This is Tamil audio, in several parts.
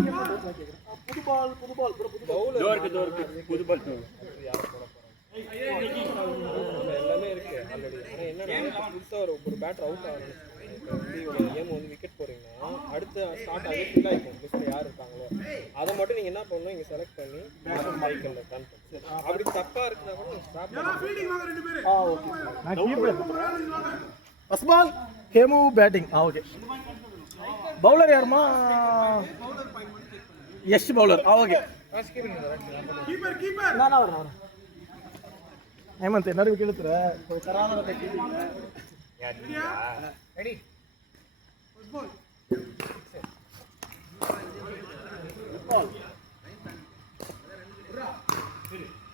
புது பால் எல்லாமே இருக்கு ஆல்ரெடி. ஆனால் என்னன்னா புதுசாக ஒரு பேட்டர் அவுட் ஆகணும். இப்போ வந்து இவங்க கேம் வந்து விக்கெட் போகிறீங்கன்னா அடுத்து ஸ்டார்ட் ஆகி ஃபுல்லாக இருக்கும். லிஸ்ட்டில் யார் இருக்காங்களோ அதை மட்டும் நீங்கள் என்ன பண்ணணும், இங்கே செலக்ட் பண்ணி சைக்கிளில் டர்ன் பண்ணி அப்படி தப்பாக இருக்குன்னா கூட ஸ்டாப் பண்ணி. First ball Hemu batting. Okay. Bowler யாருமா? Yes bowler. ஓகே. ஹேமந்த் என்ன விக்கெட் எடுத்துற?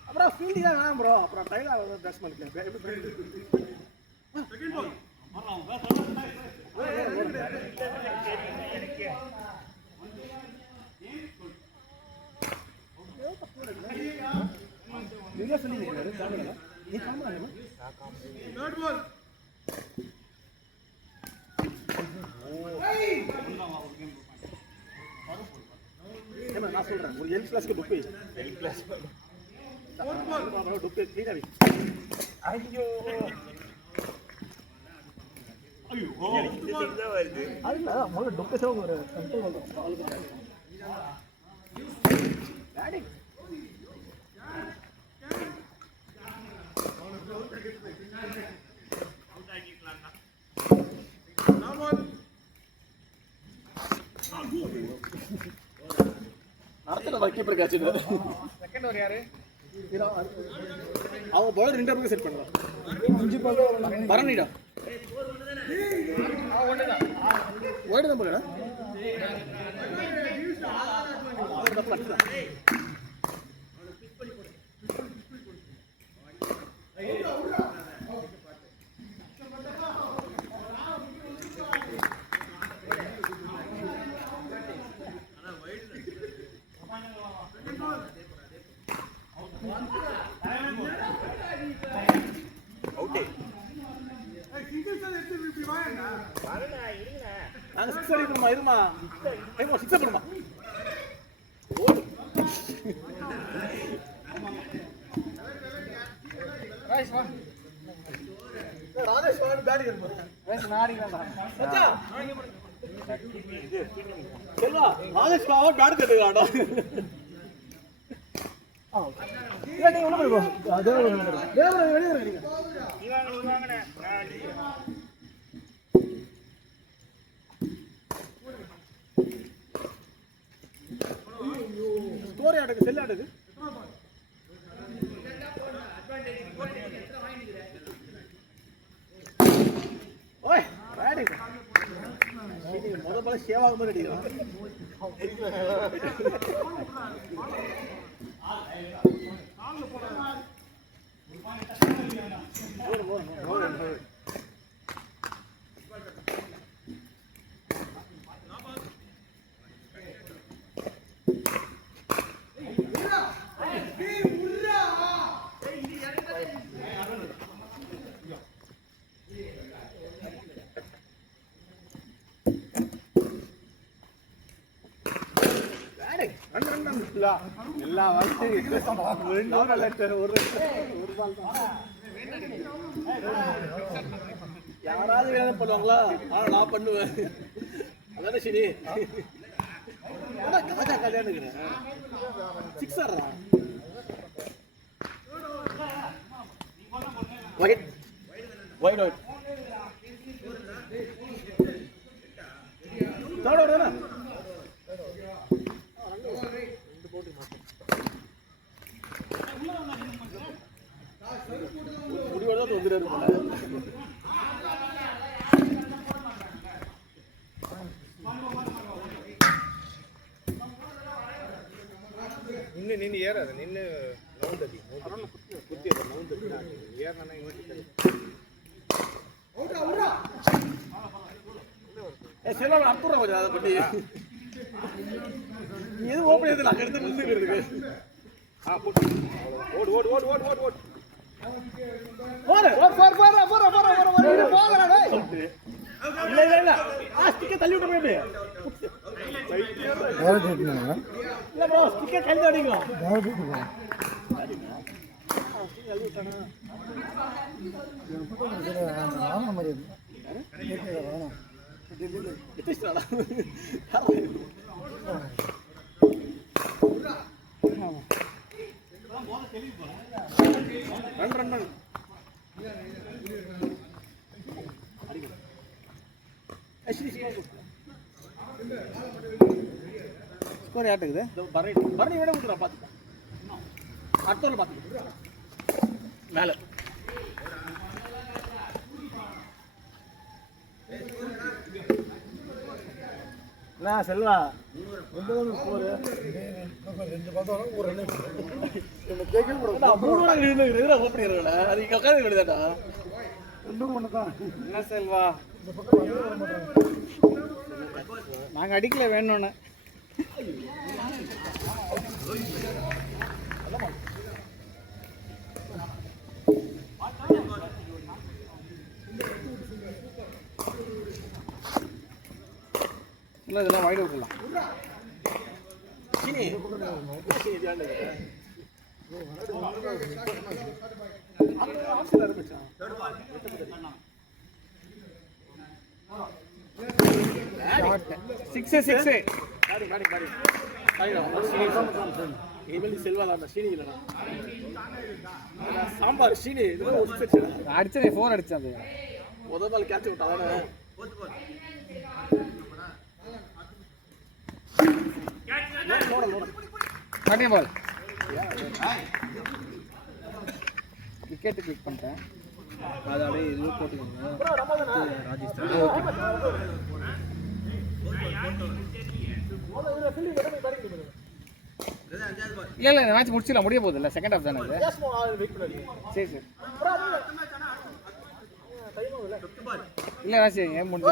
அப்புறம் ஃபீல்டிங் தான் வேணாம் ப்ரோ. அப்புறம் டைலாக பேட்ஸ் பண்ணிக்கலாம். நீங்க சொன்னீங்க நீ காமரா தேர்ட் பால். ஏன்னா நான் சொல்றேன் ஒரு எல் கிளாஸ்க்கு டுப்பே எல் கிளாஸ் ஃபோர்த் பால் டுப்பே க்ளீன் ஆகி. ஐயோ எனக்கு இதுதான் வருது. அதுல முதல்ல டுப்பே சேவ் ஒரு கண்ட்ரோல் வந்து பால் பேட்டிங். நடத்துல கீப்பர் கேட்ச் செகண்ட் ஓவர் யாரு? அவங்க பவுலர் 2 பக்கம் செட் பண்றான். 5 பால் பரணிடா. ஒண்ணுதான் ஓய்டு தான் போலடா. நாங்க 6 அடிக்கணுமா? இருமா ஏமா 6 அடிக்கணுமா? ராஜேஷ் வாங்க பேட்டிங் இருப்பாரு. நாடி வேண்டாம் மச்சா. செல்வா ராஜேஷ் பாவ பேட் கட்டுறாடா. இல்ல நீ உள்ள போய் அதே தேவர வெளிய இருக்கீங்க. நீ வாங்கனே ஸ்கோர் ஆடுது செல் ஆடுது. ஓய் பேட்டிங் முதல் பால் சேவாக மாதிரி அடிக்கிறான். எல்லா யாராவது வேணும் பண்ணுவாங்களா? நான் பண்ணுவேன். அதானே சரி. கல்யாணம் sixer white white white third over தானே? முடிவோட தான் தொங்குறாரு. நின்று ஏறாது. நின்று நவுந்தடி குத்தி நவுந்தடி ஏறினா செல்வா அப்புறம் கொஞ்சம் அதை பற்றி எது ஓப்பன் எது நாங்கள் எடுத்து நின்றுக்கிறதுக்கு. ஓடு ஓடு ஓடு ஓடு ஓடு ஓடு இல்ல இல்ல இல்ல ஆஸ்திக்க தள்ளி விட்டு போய் இல்லை ப்ரோ ஸ்டிக்கர் கழுத்து அடிக்கலாம் ரன் ஸ்கோர் யார்ட்டுக்குது பரணி விட கொடுத்துடா பார்த்துக்கலாம் அடுத்தவரை பார்த்துக்கலாம் மேலே என்ன செல்வா 9 ஸ்கோர் 2 பார்த்தோம் ஒரு ரன் என்ன கேட்க கூட 3 ரன் எழுதுறா ஓப்பனியர்ல அது இங்க உட்கார்ந்து விடுதாடா ரெண்டும் பண்ணதான் என்ன செல்வா நாங்க அடிக்கல வேணும்னு இல்லை இதெல்லாம் வாய்டு விட்டுலாம் சாம்பார் சீனி அடிச்சேன் 4 அடிச்சேன் அது முதல் பால் கேட்ச் விட்டா தானே கட்டிங் பால் விக்கெட் கிளிக் பண்ணிட்டேன் அது அப்படியே இது போட்டுக்கோங்க ராஜஸ்தான் இல்லை இந்த மேட்ச் முடிச்சிடலாம் முடிய போகுது இல்லை செகண்ட் ஹாஃப் தானே இது சரி சரி இல்லை ராசி ஏன் முடிஞ்சு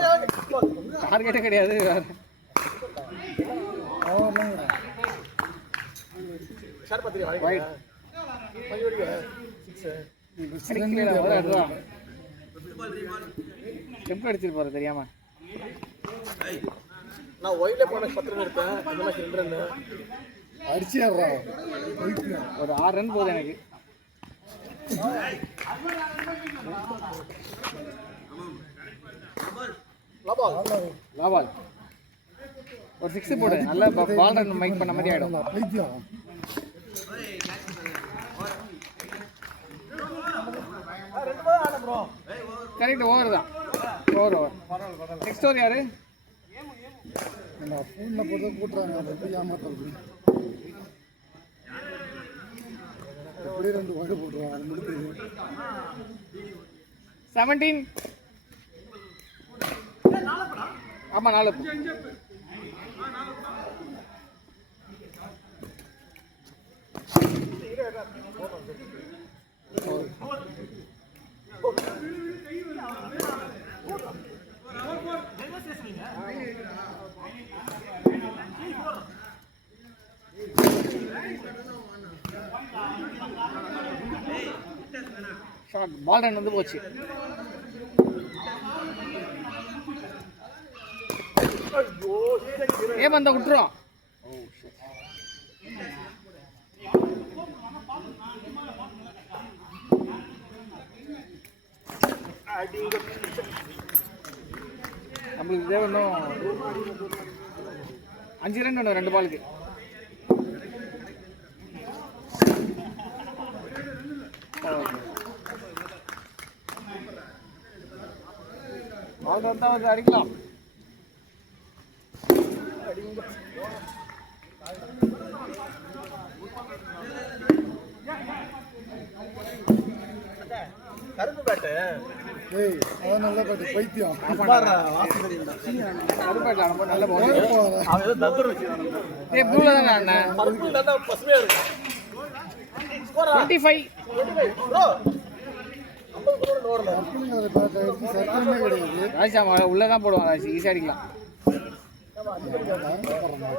டார்கெட்டே கிடையாது அடிச்சிருப்பாரு தெரியாம நான் ஒயில போன 10 ரன் எடுத்தேன் இந்த மாதிரி 2 ரன் அடிச்சிடுறா ஒரு 6 ரன் போகுது எனக்கு லாபால் ஒரு 6 போடு நல்லா பால் ரன் மைக் பண்ண மாதிரி ஆயிடும் கரெக்ட் ஓவர் தான் ஓவர் நெக்ஸ்ட் ஓவர் யாரு எப்படி 2 வாய்டு போட்டுருவாங்க 17 ஆமா 4 ஷாட் பால் ரன் வந்து போச்சு ஏன் வந்தா விட்டுரும் நம்மளுக்கு தேவை இன்னும் 5 ரன் வேணும் 2 பாலுக்கு பால் வந்தா வந்து அடிக்கலாம் கருப்பு பேட்டு ஏய் அது நல்ல பேட்டு பைத்தியம் பாறா கருப்பு பேட்டு நம்ம நல்ல பால் அவன் ஏதோ தத்தர் வச்சிரானே ஏய் ப்ளூல தான் அண்ணா பர்பிள் நல்லா பசுமையா இருக்கு ஸ்கோர் 25 ப்ரோ 50 கோல் ஓடல பர்பிள்ங்கற பேட்டு எடுத்து சர்க்கிளே கிடையாது ராஜா உள்ள தான் போடுவாங்க ராஜி ஈஸியா அடிக்கலாம்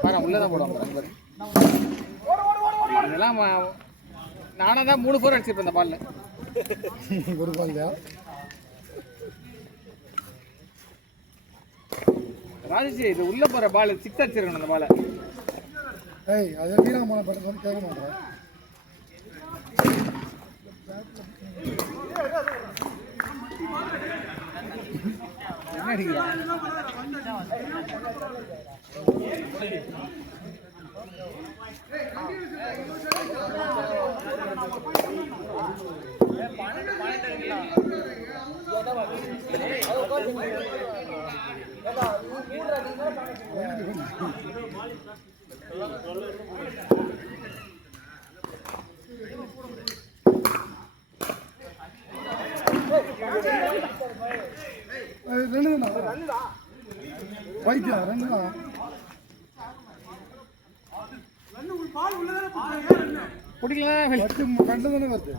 பாரு உள்ள தான் போடுவாங்க பாரு இதெல்லாம் நானா தான் 3 4 அடிச்சிருப்பேன் இந்த பால்ல ஒரு பால்லையா ராஜேஷ் இது உள்ள போற பால் 6 அடிச்சிருக்கணும் அந்த பாலை. ஏய் அது வீரா போன பட்டு கேட்க மாட்டேன். என்ன அடிக்கிறா? வைத்தியா 2 தான் பிடிக்கலாம். கண்டு தானே வருது.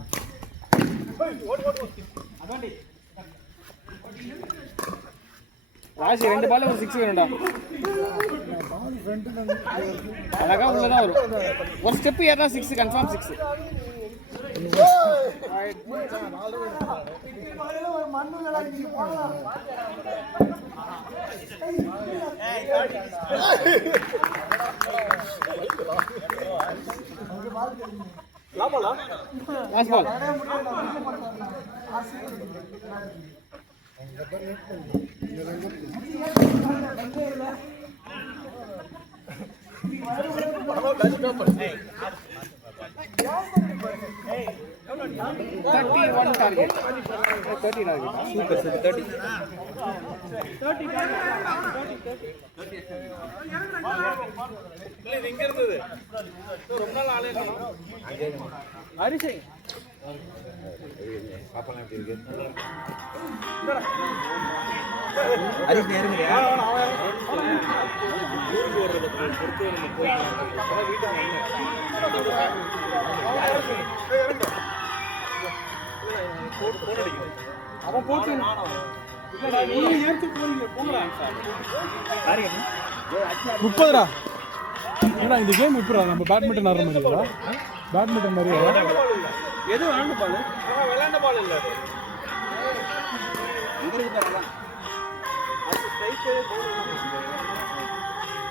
ராஜி 2 பால் ஒரு 6 வேணும்டா. பால் ஃப்ரண்ட் தான் அழகா உள்ளதான் வரும். ஒரு ஸ்டெப் ஏறினா 6 confirm 6. Last ball. One target. 30 target. Super 30. இல்ல இது எங்க இருந்தது? ரொம்ப நாள் ஆளே காணோம். ஹரிஷ் பாப்பலாம் எப்படி இருக்கு? ஹரிஷ் நேருங்கயா. ஊருக்கு வர்றது பொறுத்து நம்ம போய் வீட்டுக்கு அவன் போட்டு இல்லடா நீ ஏத்து போறீங்க போங்கடா. 30டா. என்னடா இந்த கேம் இப்பறா நம்ம பேட்மிண்டன் ஆடுற மாதிரியா? பேட்மிண்டன் மாதிரியா? எது விளையாண்ட பால்? விளையாண்ட பால் இல்ல அது. இங்க இருக்கு பாருங்க. அது ஸ்ட்ரைட்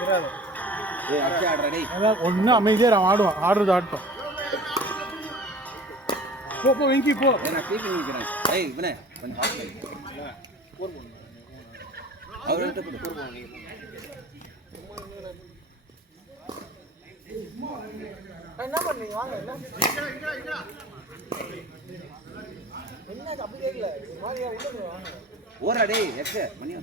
போறாரு. ஏய் அச்சா ஆடுறா டேய். அதான் ஒண்ணு அமைதியா ஆடுவான். ஆடுறது ஆட்டம். போ போ வெங்கி போ. நான் ஸ்பீக்கர் நிக்கிறேன். ஏய் இவனே கொஞ்சம் பாஸ் பண்ணு. போர் போடு. அவர்கிட்ட போடு போர் போடு நீங்க. என்ன பண்ணீங்க வாங்க என்ன அப்படி கேக்கல மாதிரியா உள்ள வாங்க ஓரா டேய் எக்க மணியா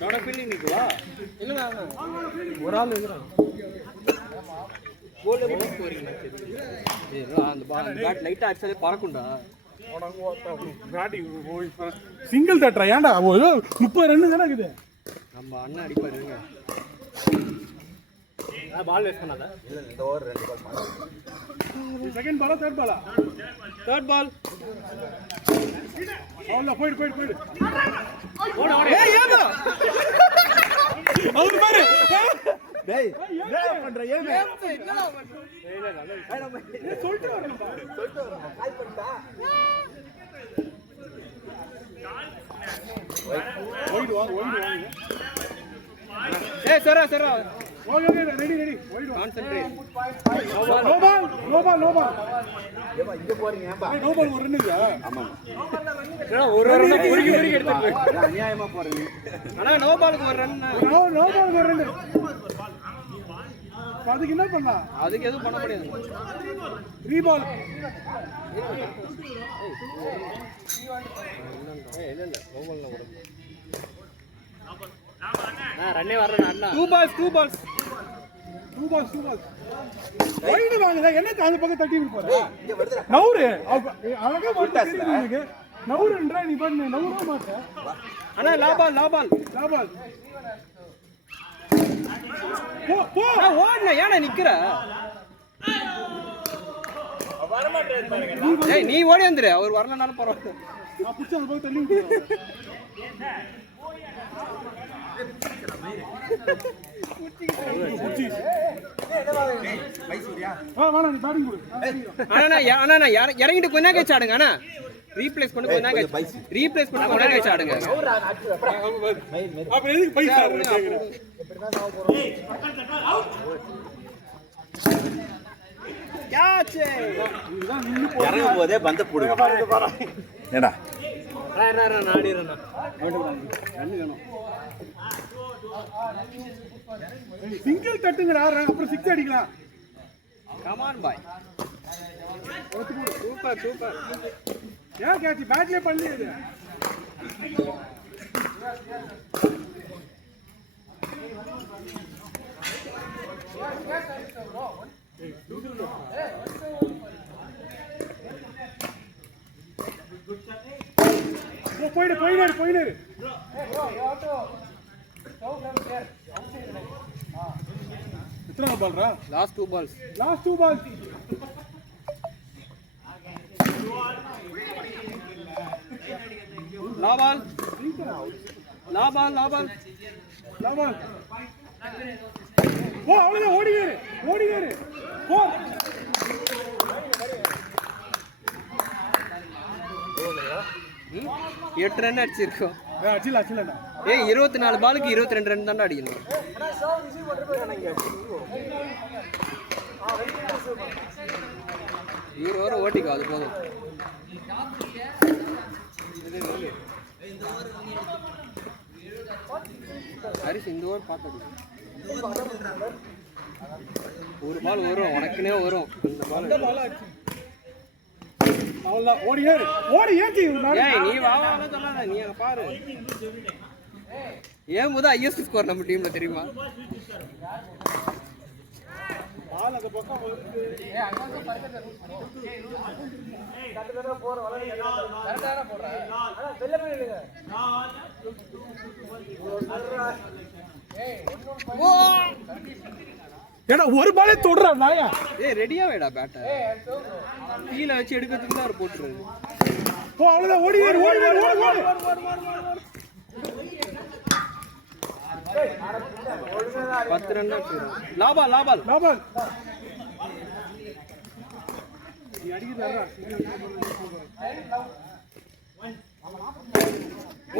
நானே ஃபீலிங் நிக்குவா இல்ல நான் ஒரு ஆள் இருக்கறான் கோல் போறீங்க ஏய் அந்த பேட் லைட்டா அடிச்சாலே பறக்கும்டா சிங்கிள் தட்டறா ஏன்டா 30 ரன் தான இருக்குது. நம்ம அண்ணன் அடிப்பாரு இருங்க. பால் வேஸ்ட் பண்ணாத. இல்ல இந்த ஓவர் 2 பால். செகண்ட் பாலா தேர்ட் பாலா? Third ball. பால்ல போய்டு. ஓடு ஏய் ஏதோ அவர் பாரு. டேய் என்ன பண்ற ஏமே? என்னடா பண்ற? ஏய் சொல்லிட்டு வரணும் கால் பண்ணிட்டா ஓய்டு வாங்க. ஏய் சரா ஓகே ரெடி ஓய்டு கான்சென்ட்ரேட். No ball. ஏப்பா இங்க போறீங்க ஏப்பா? நோ பால் ஒரு ரன்னுங்க. ஆமா. ஏடா ஒரு ரன் குறுக்கி எடுத்துட்டு போய் அநியாயமா போறீங்க. அண்ணா நோ பாலுக்கு ஒரு ரன். நோ பால் ஒரு ரன். அதுக்கு என்ன பண்ணலாம்? அதுக்கு எதுவும் பண்ண முடியாது. ரீபால். இல்ல நோ பால்ல ஓடு. ரன்னே வரல அண்ணா. 2 balls. வைடு வாங்குதா என்ன அந்த பக்கம் தட்டி போற? இங்க வருதுடா. நவுரு அழகா போட்டாஸ்ல. நவுருன்றா நீ பண்ணு நவுரா மாட்ட. அண்ணா லா பால். போ ஓடுன ஏனா நிக்கற? வர மாட்டேன் பாருங்க. ஏய் நீ ஓடி வந்துரு. அவர் வரலனால பரவாயில்லை. நான் புடிச்சு அந்த பக்கம் தள்ளி விட்டுறேன். அண்ணா இறங்கிட்டு கொஞ்ச நேரம் கழிச்சு ஆடுங்க அண்ணா. ரீப்ளேஸ் பண்ண கொஞ்ச நேரம் கழிச்சு ஆடுங்க. அப்ப எதுக்கு பைசா ஆடுறீங்க? இறங்கும் போதே பந்த போடுங்க. ஏடா சிங்கிள் தட்டுங்கடா, அப்புறம் சிக்ஸ் அடிக்கலாம். கமான் பாய். Super super. ஏன் கேட்சி பேட்லயே பண்ணி இது. போயிடு. எத்தனை பால்ரா? Last 2 balls. லா பால். ஓ அவ்வளவுதான், ஓடினாரு. போ. 8 ரன் அடிச்சிருக்கோம். அச்சிலண்ணா. 24 பாலுக்கு 22 ரன் தான் அடிக்கணும். ஒரு ஓட்டிக்கோ, அது போதும். ஹரிஷ் இந்த ஓவர் பார்த்தது. ஒரு பால் வரும், உனக்குனே வரும். அந்த பால் அவ்வளவுதான். ஓடி ஏஞ்சி. நீ வாவான்னு சொல்லாத, நீ அங்க பாரு. ஏன் முதல் ஹையஸ்ட் ஸ்கோர் நம்ம டீம்ல தெரியுமா? பால் அந்த பக்கம் வந்து ஏடா ஒரு பாலே தொடுறா நாயா. ரெடியா வேடா பேட்டர். கீழே வச்சு எடுக்கிறதுக்கு தான் அவர் போட்டுருது. போ அவ்வளவுதான். ஓடி 10 ரன் லாபால். நீ அடிக்கிறா.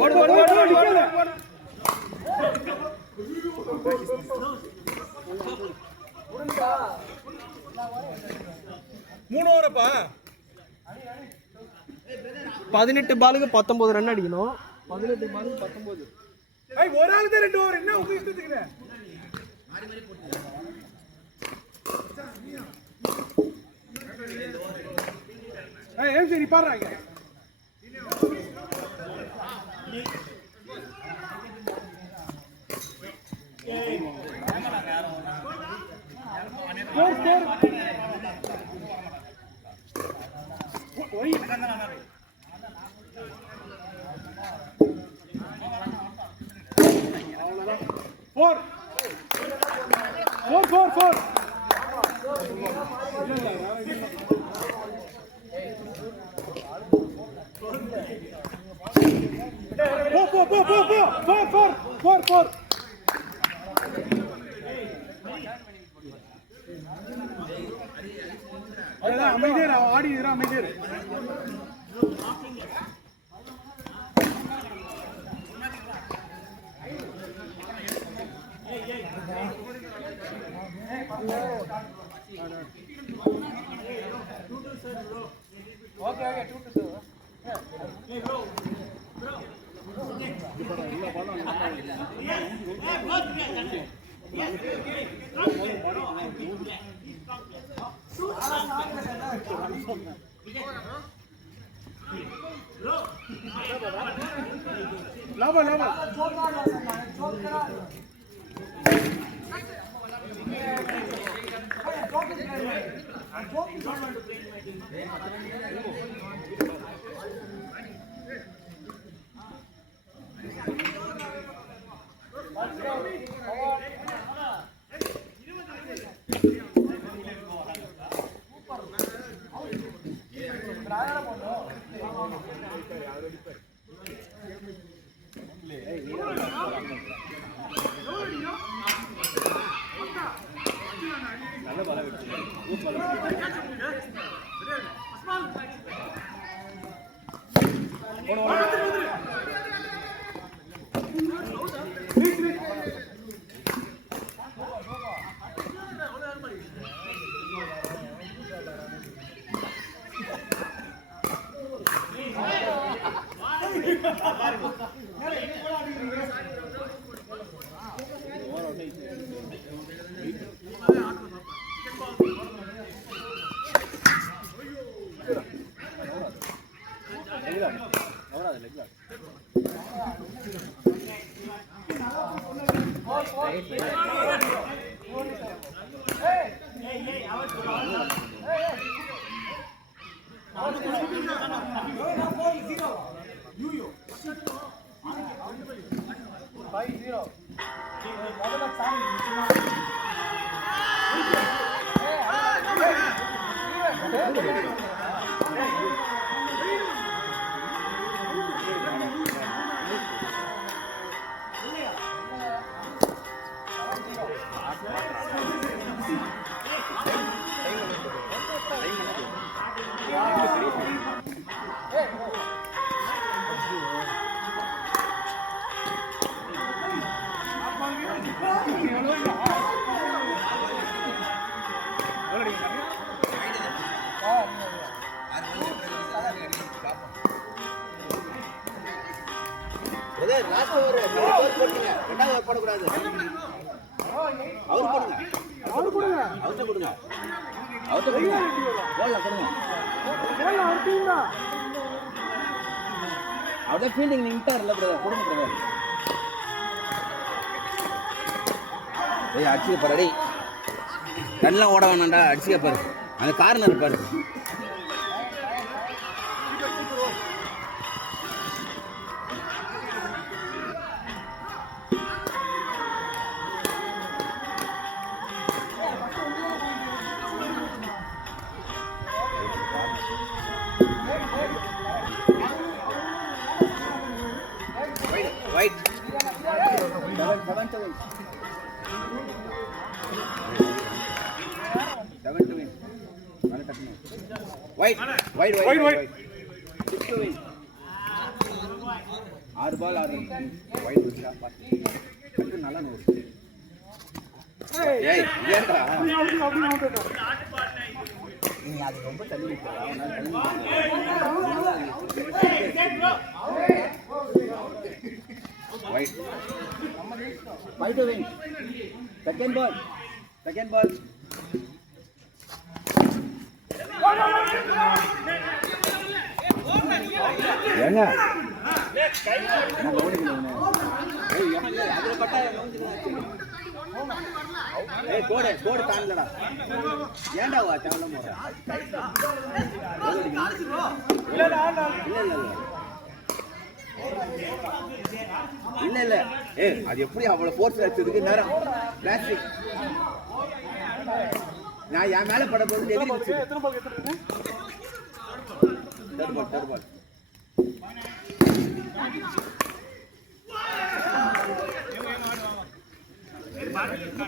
ஓடு. 3 ஓவரப்பா. 18 பாலுக்கு 19 ரன் அடிக்கணும். 18 பாலுக்கு 19. ஒரு ஆளுக்கு 2 ஓவர். என்ன உங்க இஷ்டத்துக்கு? ஏன் சரி பாடுறாங்க. Four. அமைதியா ஆடி அமைதியா. Okay, 2-2. Lava. லாஸ்ட் ஓவர் போடுங்க, ரெண்டாவது ஓவர் போடக்கூடாது. அவரு போடுங்க, அவர்கிட்ட கொடுங்க, போடலாம் கொடுங்க. அவர்தான் ஃபீல்டிங் நின்ட்டார் இல்லை பிரதர், கொடுங்க பிரதர். அடிச்சுக்க பாரு, அடி கண்ணெலாம் ஓட வேணாண்டா, அடிச்சுக்க பாரு, அந்த கார்னர் பாரு. White. 7 to win. 7 to win. White. 6 to win. 6 ball 6 run. White வச்சா பாத்து நல்லா நோடு. ஏய் ஏன்டா நீ அது ரொம்ப தள்ளி விட்டா அவனால தள்ளி. White. 5 to win. Second ball. ஏங்க நான் ஓடிக்கிறேன். அதுல பட்டா ஏய் கோடு தாண்டலடா. ஏன்டா வா டவுன்ல போற? இல்ல ஏய் அது எப்படி அவ்வளவு ஃபோர்ஸ் அடிச்சதுக்கு நேரம் பிளாஸ்டிக் நான் என் மேல பட போது எதிரிச்சு. டர்பால்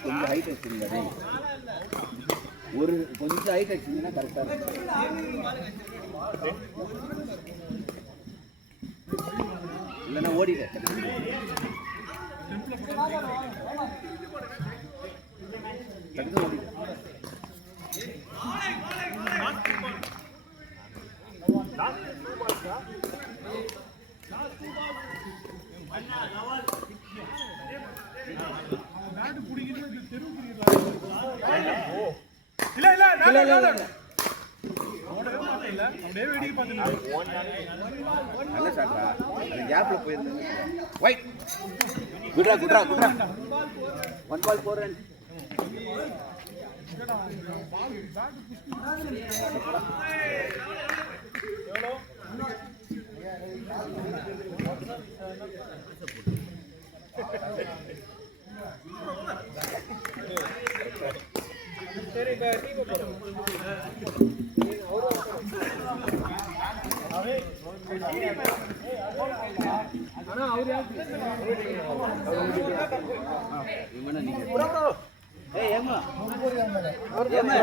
கொஞ்சம் ஹைட் வச்சிருந்தா ஒரு கொஞ்சம் ஹைட் வச்சிருந்தா கரெக்டா இல்லைன்னா ஓடிட்டேன். நல்ல ஷாட்ரா, அந்த கேப்ல போயிருந்தேன். ஒயிட் குட்ரா 1 ball 4 runs. சரி இப்ப டீம் போறோம். ஆனா அவரு ஏமா